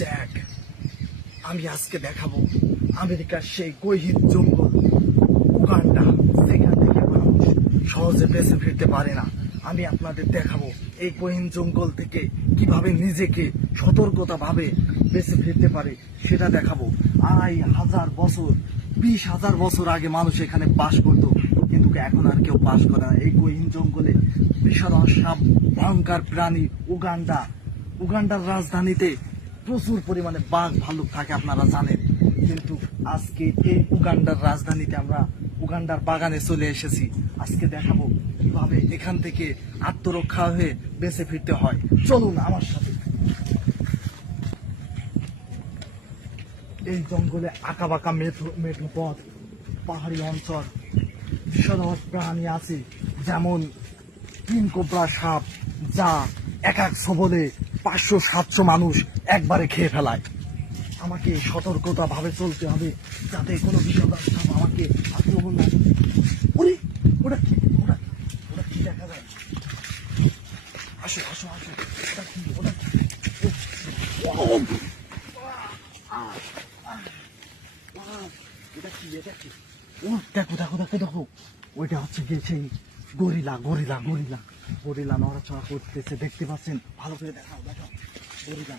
Jack. আমি আজকে দেখাবো আমেরিকার সেই গহীন জঙ্গল উগান্ডা, সেখান থেকে মানুষ সহজে বেঁচে ফিরতে পারে না। আমি আপনাদের দেখাবো এই গহীন জঙ্গল থেকে কিভাবে নিজেকে সতর্কতা ভাবে বেঁচে ফিরতে পারে, সেটা দেখাবো। 2,500 বছর, 20,000 বছর আগে মানুষ এখানে বাস করতো, কিন্তু এখন আর কেউ বাস করে না। এই গহীন জঙ্গলে বিশাল সাপ, ভয়ঙ্কর প্রাণী উগান্ডার রাজধানীতে প্রচুর পরিমাণে বাঘ ভাল্লুক থাকে, আপনারা জানেন। কিন্তু আজকে এই উগান্ডার রাজধানীতে আমরা উগান্ডার বাগানে চলে এসেছি। আজকে দেখাবো কিভাবে এখান থেকে আত্মরক্ষা হয়ে বেঁচে ফিরতে হয়। চলুন আমার সাথে। এই জঙ্গলে আঁকাবাঁকা মেঠো পথ, পাহাড়ি অঞ্চল, বিষধর প্রাণী আছে, যেমন কিং কোবরা সাপ, যা এক সবলে 500-700 মানুষ একবারে খেয়ে ফেলায়। আমাকে সতর্কতা ভাবে চলতে হবে, যাতে কোনো বিষধর সাপ আমাকে আক্রমণ না করতে। ওরে, ওটা কি দেখা যায়? আসো আসো আসো, ওটা কি? এটা কি? ও দেখো দেখো দেখো দেখো, ওইটা হচ্ছে গিয়ে সেই গরিলা নড়াচড়া করতেছে, দেখতে পাচ্ছেন? ভালো করে দেখাও গরিলা।